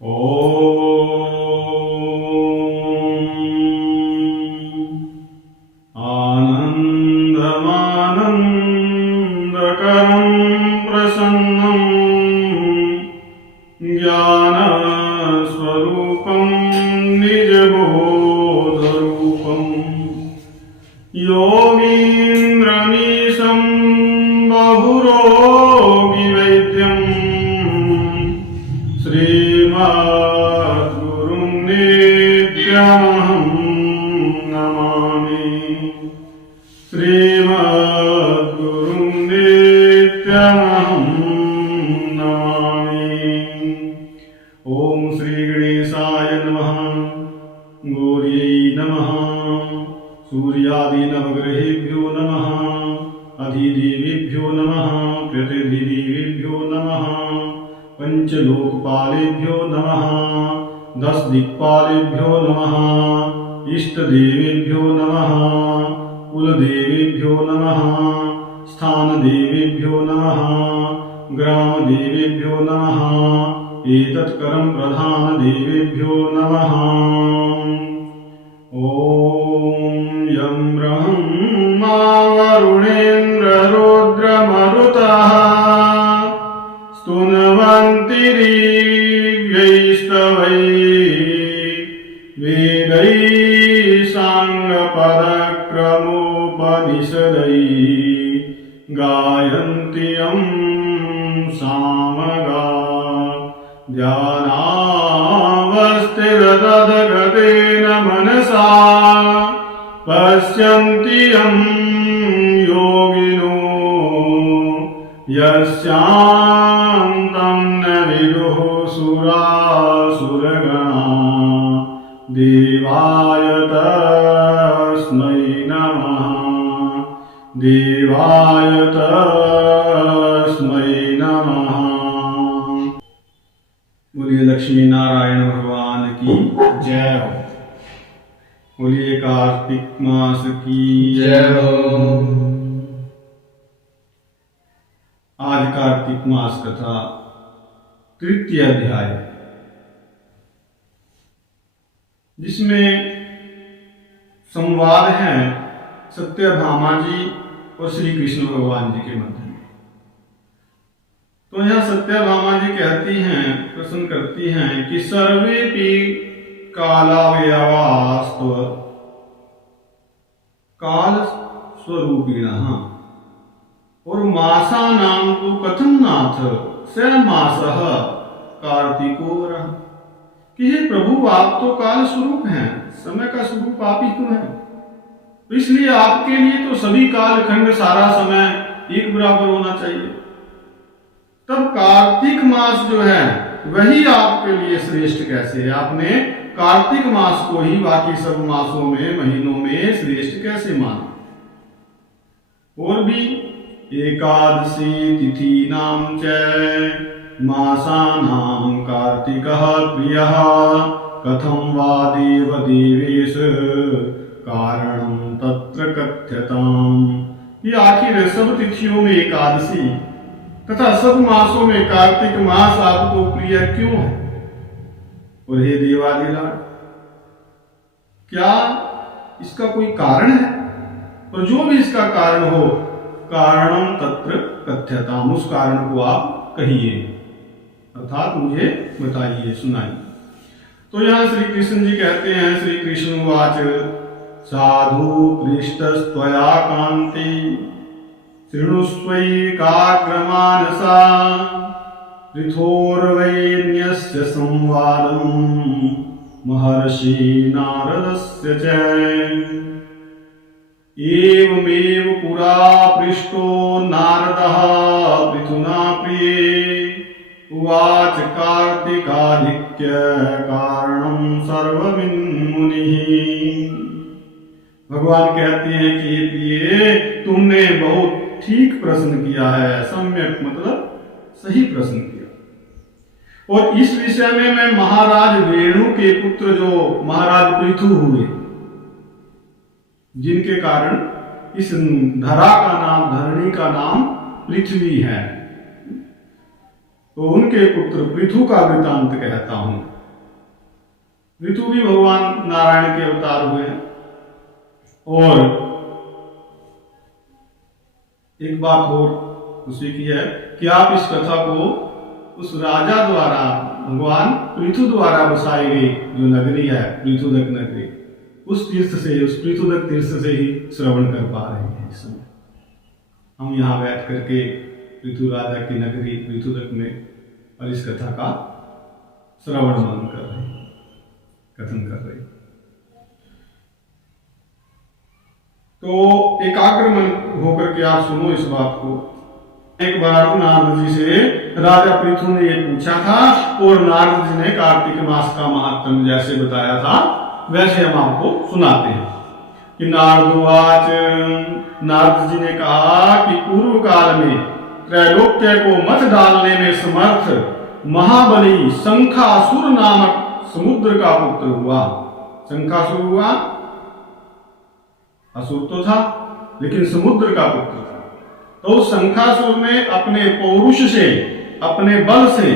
आनन्दमानन्दकरं प्रसन्नं ज्ञानस्वरूपं निजबोधरूपं योगीन्द्रमीशं बहुरोगिवैद्यं श्रीमद्गुरुं नित्यमहं नमामि। श्रीमद्गुरुं नित्यमहं नमामि। ओम श्री गणेशाय नमः। गौर्यै नमः। सूर्यादि नवग्रहेभ्यो नमः। अधिदेवेभ्यो नमः। प्रतिदेवेभ्यो नमः। पंचलोकपालेभ्यो नमः। 10 दिक्पालेभ्यो नमः। इष्टदेवेभ्यो नमः। कुलदेवेभ्यो नमः। स्थानदेवेभ्यो नमः। ग्रामदेवेभ्यो नमः। एतत्करं प्रधानदेवेभ्यो नमः। ॐ यं ब्रह्मा वरुणेन्द्ररुद्रमरुतः स्तुन्वन्ति दिव्यैस्तवैः वेदैः साङ्गपदक्रमोपनिषदैः गायन्ति यं सामगा ध्यानावस्थिततद्गतेन मनसा पश्यन्ति यं योगिनो यस्यान्तं न विदुः सुरासुरगणा। देवाय तस्मै नमः। देवाय तस्मै नमः। बोलिए लक्ष्मी नारायण भगवान की जय हो। बोलिए कार्तिक मास की जय हो। आज कार्तिक मास कथा तृतीय अध्याय, जिसमें संवाद है सत्यभामा जी और श्री कृष्ण भगवान जी के मध्य में। तो यहाँ सत्यभामा जी कहती हैं, प्रश्न करती हैं कि सर्वेपि कालावयवास्त्व काल स्वरूपिणः और मासानां तु कथं नाथ स मासः कार्तिको वरः। कि हे प्रभु, आप तो काल स्वरूप हैं, समय का स्वरूप आप ही तो हैं, तो इसलिए आपके लिए तो सभी कालखंड, सारा समय एक बराबर होना चाहिए। तब कार्तिक मास जो है वही आपके लिए श्रेष्ठ कैसे है? आपने कार्तिक मास को ही बाकी सब मासों में, महीनों में श्रेष्ठ कैसे माना? और भी एकादशी तिथि नाम च मासानां कार्तिकः प्रियः कथं वा देव देवेश कारणं तत्र कथ्यताम्। ये आखिर सब तिथियों में एकादशी तथा सब मासों में कार्तिक मास आपको प्रिय क्यों है? और हे देवादिलाड, क्या इसका कोई कारण है? और जो भी इसका कारण हो, कारणम तत्र कथ्यताम, उस कारण को आप कहिए, अर्थात मुझे बताइए, सुनाइए। तो यहाँ श्री कृष्ण जी कहते हैं, श्री कृष्ण उवाच साधु पृष्ठस्त्वया कान्ति शृणुष्वैकाग्रमानसा ऋथोर्वैन्यस्य संवादं महर्षि नारदस्य च। एवमेव पुरा पृष्टो नारदः पृथुना प्रिये उवाच कार्तिकाधिक्य कारणं सर्वविन्मुनिः। भगवान कहते हैं कि प्रिय, तुमने बहुत ठीक प्रश्न किया है, सम्यक मतलब सही प्रश्न किया। और इस विषय में मैं महाराज वेणु के पुत्र जो महाराज पृथु हुए, जिनके कारण इस धरा का नाम, धरणी का नाम पृथ्वी है, तो उनके पुत्र पृथु का वृतांत कहता हूं। पृथु भी भगवान नारायण के अवतार हुए हैं। और एक बात और खुशी की है कि आप इस कथा को उस राजा द्वारा, भगवान पृथु द्वारा बसाई गई जो नगरी है पृथुदक नगरी, उस तीर्थ से, उस पृथुदक तीर्थ से ही श्रवण कर पा रहे हैं। इस समय हम यहाँ बैठ करके पृथु राजा की नगरी पृथुदक में और इस कथा का श्रवण मनन कर रहे हैं, कथन कर रहे हैं। तो एकाग्र मन होकर के आप सुनो इस बात को। एक बार नारद जी से राजा पृथु ने ये पूछा था और नारद जी ने कार्तिक मास का महात्म जैसे बताया था वैसे हम आपको सुनाते हैं कि नारदवाच, नारद जी ने कहा कि पूर्व काल में त्रैलोक्य को मत डालने में समर्थ महाबली शंखासुर नामक समुद्र का पुत्र हुआ। शंखासुर हुआ, असुर तो था लेकिन समुद्र का पुत्र था। तो शंखासुर ने अपने पौरुष से, अपने बल से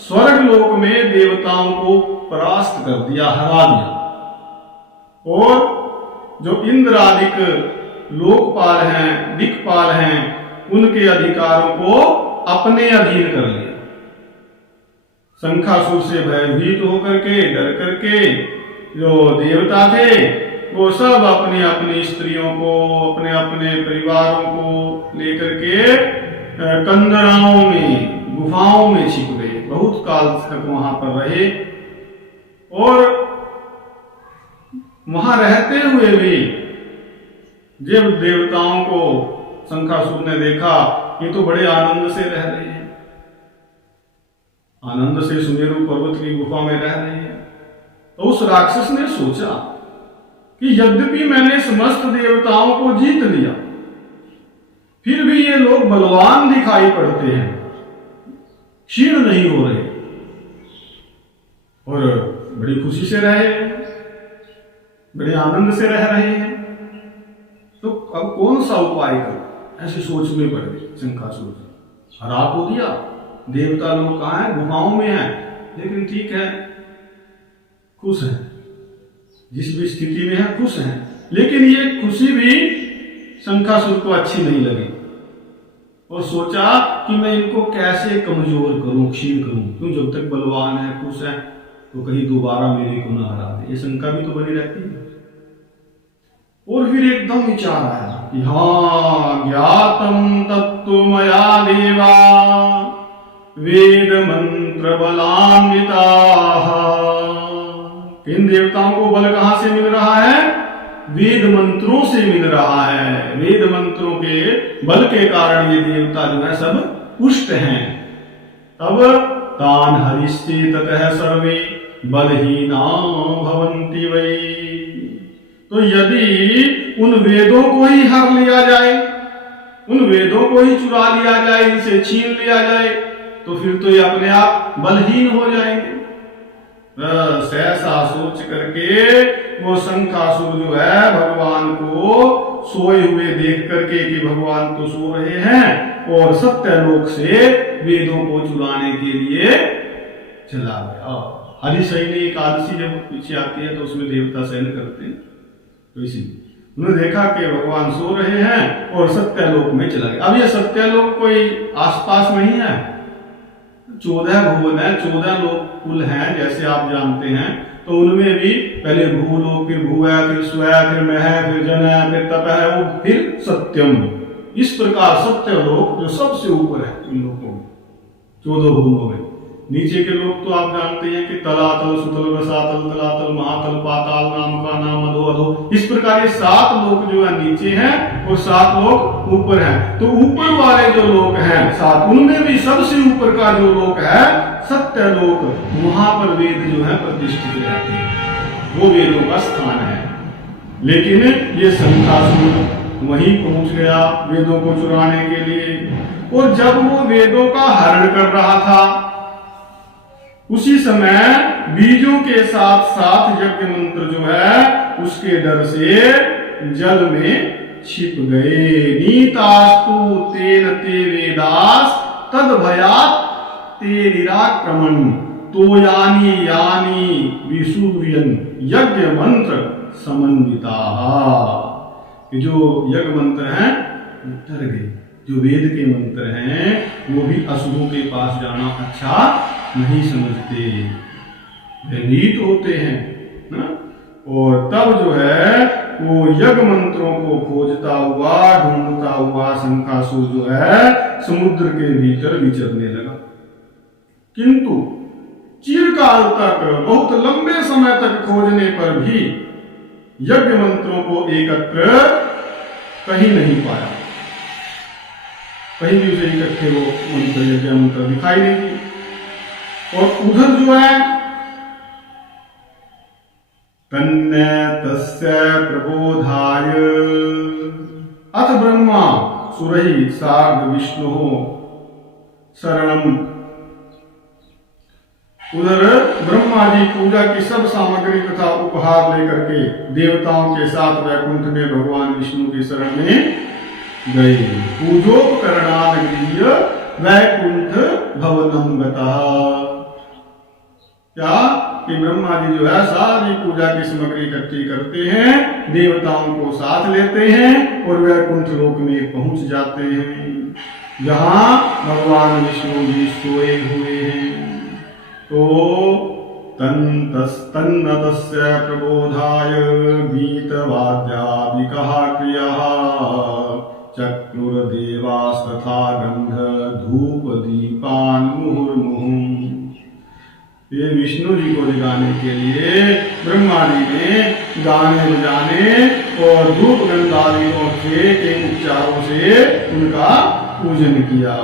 स्वर्ग लोक में देवताओं को परास्त कर दिया, हरा दिया। और जो इंद्रादिक लोकपाल हैं, दिक्पाल हैं, उनके अधिकारों को अपने अधीन कर लिया। शंखासुर से भयभीत होकर के, डर करके जो देवता थे वो सब अपनी अपनी स्त्रियों को, अपने अपने परिवारों को लेकर के कंदराओं में, गुफाओं में छिप गए। बहुत काल तक वहां पर रहे और वहां रहते हुए भी जब देवताओं को शंखासुर ने देखा ये तो बड़े आनंद से रह रहे हैं, आनंद से सुमेरु पर्वत की गुफा में रह रहे हैं, तो उस राक्षस ने सोचा कि यद्यपि मैंने समस्त देवताओं को जीत लिया फिर भी ये लोग बलवान दिखाई पड़ते हैं, क्षीण नहीं हो रहे और बड़ी खुशी से रहे, बड़े आनंद से रह रहे हैं, तो अब कौन सा उपाय करें, ऐसी सोच में पड़ गई शंखासुर जी। हरा तो दिया, देवता लोग कहाँ हैं, गुफाओं में हैं, लेकिन ठीक है, खुश हैं, जिस भी स्थिति में है खुश हैं। लेकिन ये खुशी भी शंखासुर को अच्छी नहीं लगी और सोचा कि मैं इनको कैसे कमजोर करूं, क्षीण करूं, क्यों जब तक बलवान है, खुश है, तो कहीं दोबारा मेरे को ना हरा दे, ये शंका भी तो बनी रहती है। और फिर एकदम विचार आया कि हाँ, ज्ञातम तत्व मया देवा वेद मंत्र बलान्विता। इन देवताओं को बल कहां से मिल रहा है, वेद मंत्रों से मिल रहा है। वेद मंत्रों के बल के कारण ये देवता जो है सब पुष्ट हैं। तब तान हरिश्चे ततः सर्वे बलहीना भवन्ति वै। तो यदि उन वेदों को ही हर लिया जाए, उन वेदों को ही चुरा लिया जाए, इनसे छीन लिया जाए, तो फिर तो ये अपने आप बलहीन हो जाएंगे। बस ऐसा सोच करके वो शंखासुर जो है भगवान को सोए हुए देख करके कि भगवान तो सो रहे हैं और सत्यलोक से वेदों को चुराने के लिए चला गया। हरिशयनी एकादशी जब पीछे आती है तो उसमें देवता शयन करते हैं, तो इसीलिए उन्होंने देखा कि भगवान सो रहे हैं और सत्यलोक में चला गया। अब ये सत्यलोक कोई आसपास नहीं है, 14 भुवन है, 14 लोक कुल हैं जैसे आप जानते हैं। तो उनमें भी पहले भूलोक, फिर भुवः, फिर स्वः, फिर महः, फिर जनः, फिर तपः, वो फिर सत्यम। इस प्रकार सत्यलोक जो सबसे ऊपर है इन लोगों में, 14 भुवनों में। नीचे के लोग तो आप जानते हैं कि तलातल, सुतल, रसातल, तलातल, महातल, पाताल, नाम का नाम, अधो अधो, इस प्रकार ये 7 लोक जो है नीचे हैं और 7 लोक ऊपर हैं। तो ऊपर वाले जो लोक हैं 7, उनमें भी सबसे ऊपर का जो लोक है सत्यलोक, वहां पर वेद जो है प्रतिष्ठित रहते हैं, वो वेदों का स्थान है। लेकिन ये शंखासुर वहीं पहुंच गया वेदों को चुराने के लिए, और जब वो वेदों का हरण कर रहा था उसी समय बीजों के साथ साथ यज्ञ मंत्र जो है उसके डर से जल में छिप गए। नीतास्तु तेन ते वेदास तद भयात तेरिराक्रमण तो यानी यानी विसूर्यन यज्ञ मंत्र समन्विता। ये जो यज्ञ मंत्र हैं डर गए, जो वेद के मंत्र हैं वो भी असुरों के पास जाना अच्छा नहीं समझते, भयभीत होते हैं ना। और तब जो है वो यज्ञ मंत्रों को खोजता हुआ ढूंढता हुआ शंखासुर जो है समुद्र के भीतर विचरने लगा। किंतु चिरकाल तक, बहुत लंबे समय तक खोजने पर भी यज्ञ मंत्रों को एकत्र कहीं नहीं पाया, कहीं भी उसे इकट्ठे वो मंत्र यज्ञ मंत्र दिखाई नहीं दिए। और उधर जो है तन्ने तस्य प्रबोधाय अथ ब्रह्मा सुरहि सार्ध विष्णु शरणम। उधर ब्रह्मा जी पूजा की सब सामग्री तथा उपहार लेकर के देवताओं के साथ वैकुंठ में भगवान विष्णु की शरण में गए। पूजोपकरणान गृह्य वैकुंठ भवनम गतः। क्या कि ब्रह्मा जी जो है सारी पूजा की सामग्री इकट्ठी करते हैं, देवताओं को साथ लेते हैं और वैकुंठ लोक में पहुंच जाते हैं जहां भगवान विष्णु जी सोए हुए हैं। तो तन्नतस्य प्रबोधाय गीतवाद्यादिकः क्रियाः चक्रुर्देवास्तथा गंध धूप दीपान मुहुर्मुहुः। ये विष्णु जी को जगाने के लिए ब्रह्मा जी ने गाने बजाने और धूप गंधादियों के उपचारों से उनका पूजन किया,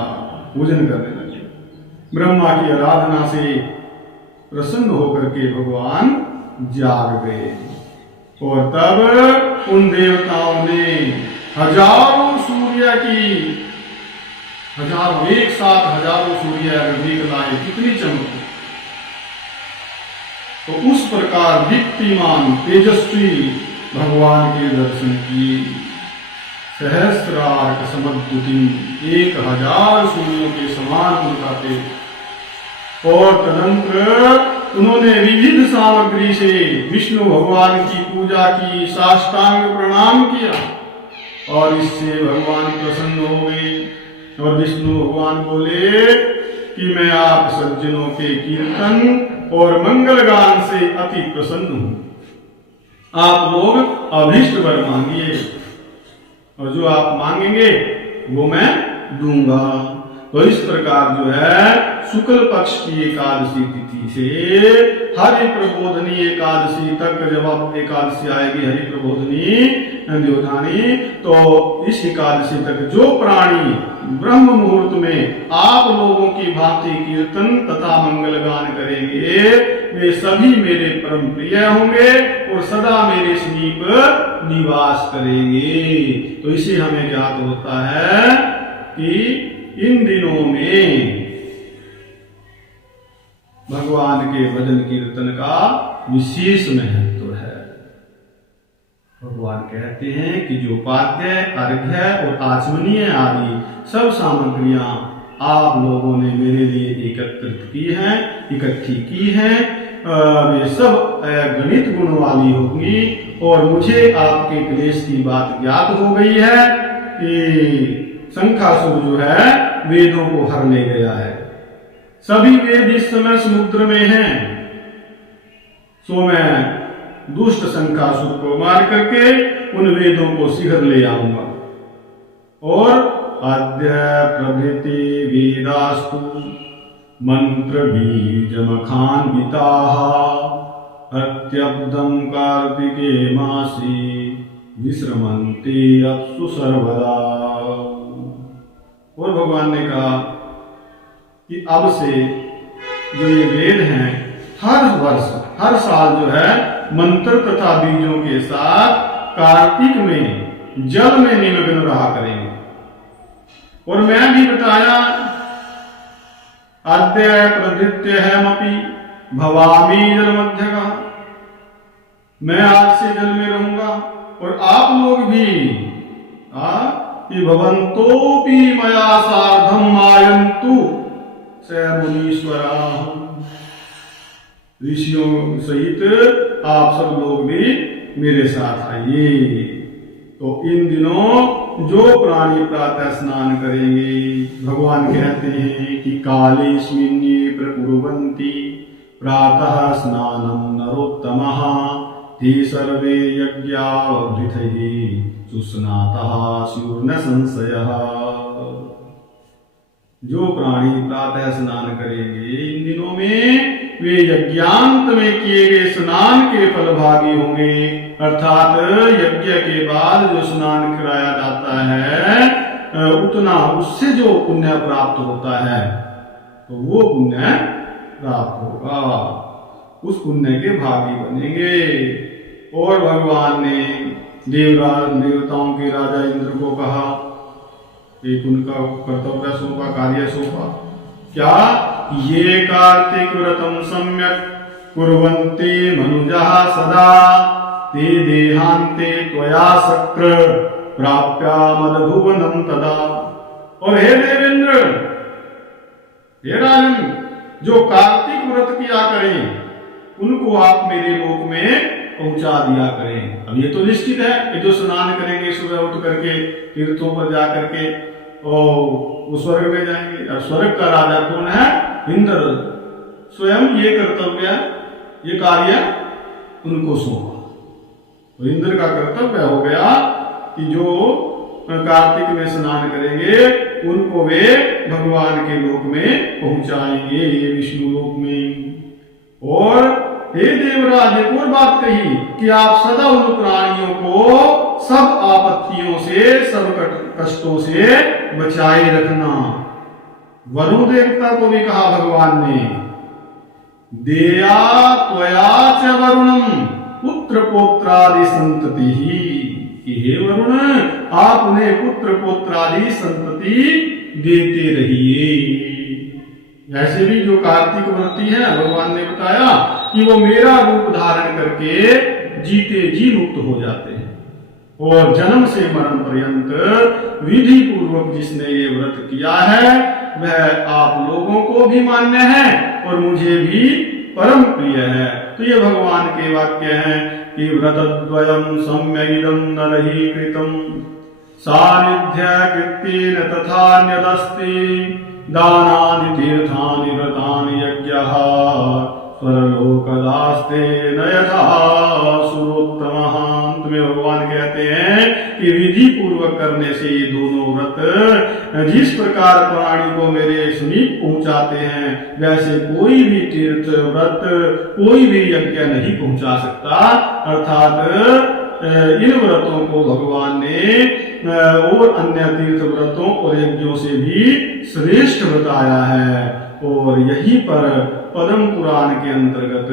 पूजन करने लगे। ब्रह्मा की आराधना से प्रसन्न होकर के भगवान जाग गए और तब उन देवताओं ने हजारों सूर्य की, हजारों एक साथ हजारों सूर्य अगर लाए कितनी चमक, तो उस प्रकार दीप्तिमान तेजस्वी भगवान के दर्शन किए। सहस्रार्क समद्युति 1000 सूर्यों के समान उनका तेज। और तदनंतर उन्होंने विविध सामग्री से विष्णु भगवान की पूजा की, साष्टांग प्रणाम किया और इससे भगवान प्रसन्न हो गए। और विष्णु भगवान बोले कि मैं आप सज्जनों के कीर्तन और मंगल गान से अति प्रसन्न हूं। आप लोग अभीष्ट वर मांगिए और जो आप मांगेंगे वो मैं दूंगा। तो इस प्रकार जो है शुक्ल पक्ष की एकादशी तिथि से हरि प्रबोधनी एकादशी तक, जब आप एकादशी आएगी हरि प्रबोधनी द्योतनी, तो इस एकादशी तक जो प्राणी ब्रह्म मुहूर्त में आप लोगों की भांति कीर्तन तथा मंगल गान करेंगे वे सभी मेरे परम प्रिय होंगे और सदा मेरे समीप निवास करेंगे। तो इसे हमें ज्ञात होता है कि इन दिनों में भगवान के भजन कीर्तन का विशेष महत्व है। भगवान कहते हैं कि जो पाद्य, अर्घ्य और आचमनीय आदि सब सामग्रियां आप लोगों ने मेरे लिए एकत्रित की हैं, इकट्ठी की हैं, वे सब गणित गुण वाली होंगी। और मुझे आपके क्लेश की बात ज्ञात हो गई है कि शंखासुर जो है वेदों को हर ले गया है। सभी वेद इस समय समुद्र में हैं। सो मैं दुष्ट शंखासुर को मार करके उन वेदों को शीघ्र ले आऊंगा। और अद्य प्रभृति वेदास्तु मंत्र बीजमखान्विताः अत्यब्दं कार्तिके मासी विश्रमन्ते अप्सु सर्वदा। और भगवान ने कहा कि अब से जो ये वेद हैं हर वर्ष, हर साल जो है मंत्र तथा बीजों के साथ कार्तिक में जल में निमग्न रहा करेंगे। और मैं भी बताया अद्य प्रदित्यहमपि भवामि जल मध्यगः, मैं आज से जल में रहूंगा और आप लोग भी कि भवन्तोपि मया सार्धम आयन्तु स मुनीश्वराः। ऋषियों सहित आप सब लोग भी मेरे साथ आइए। तो इन दिनों जो प्राणी प्रातः स्नान करेंगे, भगवान कहते हैं कि कालेस्मिन्ये प्रकुर्वन्ति प्रातः स्नानं नरोत्तमः ते सर्वे यज्ञावृथैः सुस्नातः स्युर्न संशयः। जो प्राणी प्रातः स्नान करेंगे इन दिनों में वे यज्ञांत में किए गए स्नान के फलभागी होंगे। अर्थात यज्ञ के बाद जो स्नान कराया जाता है उतना उससे जो पुण्य प्राप्त होता है तो वो पुण्य प्राप्त होगा, उस पुण्य के भागी बनेंगे। और भगवान ने देवताओं के राजा इंद्र को कहा, एक उनका कर्तव्य सौंपा, कार्य सौंपा, क्या ये कार्तिक व्रतम सम्यक कुर्वन्ते मनुजः सदा ते देहान्ते त्वया शक्र प्राप्या मदभुवनं तदा। और हे देवेंद्र, हे राजन, जो कार्तिक व्रत किया करें उनको आप मेरे लोक में पहुंचा दिया करें। अब ये तो निश्चित है कि जो स्नान करेंगे सुबह उठ करके तीर्थों पर जा करके और वो स्वर्ग में जाएंगे। और स्वर्ग का राजा कौन है? इंद्र। स्वयं ये कर्तव्य, ये कार्य उनको सौंपा। तो इंद्र का कर्तव्य हो गया कि जो कार्तिक में स्नान करेंगे उनको वे भगवान के लोक में पहुंचाएंगे, ये विष्णु लोक में। और हे देवराज, एक और बात कही कि आप सदा उन प्राणियों को सब आपत्तियों से, सब कष्टों से बचाए रखना। वरुण देवता को भी कहा भगवान ने, देया त्वया च वरुणम पुत्र पोत्रादि संतति ही, कि हे वरुण, आप उन्हें पुत्र पोत्रादि संतति देते रहिए। ऐसे भी जो कार्तिक व्रती है, भगवान ने बताया कि वो मेरा रूप धारण करके जीते जी मुक्त हो जाते हैं। और जन्म से मरण पर्यंत विधि पूर्वक जिसने ये व्रत किया है वह आप लोगों को भी मान्य है और मुझे भी परम प्रिय है। तो ये भगवान के वाक्य हैं कि व्रतद्वयं सम्यगिदं नरहि कृतं सानिध्य कृत्येन तथान्यदस्ति दानानि तीर्थानि व्रतानि यज्ञः स्वरलोकदास्ते न यथा सुरोत्तमः। अंत में भगवान कहते हैं कि विधि पूर्वक करने से ये दोनों व्रत जिस प्रकार प्राणी को मेरे समीप पहुंचाते हैं वैसे कोई भी तीर्थ व्रत, कोई भी यज्ञ नहीं पहुंचा सकता। अर्थात इन व्रतों को भगवान ने और अन्य तीर्थ व्रतों और यज्ञों से भी श्रेष्ठ बताया है। और यहीं पर पद्म पुराण के अंतर्गत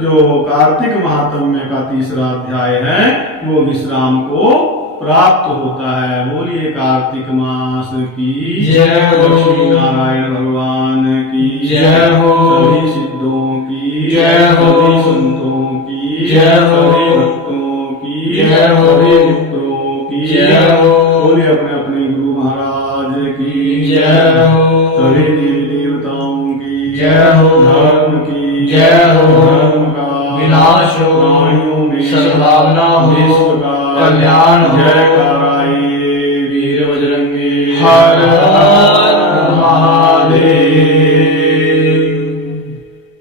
जो कार्तिक महात्म्य का तीसरा अध्याय है वो विश्राम को प्राप्त होता है। बोलिए कार्तिक मास की जय हो, लक्ष्मी नारायण भगवान की जय हो, सभी सिद्धों की जय हो, सभी संतों की जय हो, भक्तों की जय हो, मित्रों की जय हो। बोलिए अपने अपने गुरु महाराज की जय हो, सभी देवी देवताओं की जय हो, धर्म की जय हो, धर्म का विनाश हो, प्राणियों में सद्भावना हो, विश्व का कल्याण हो। जय कराइए वीर बजरंगी हर हर महादेव।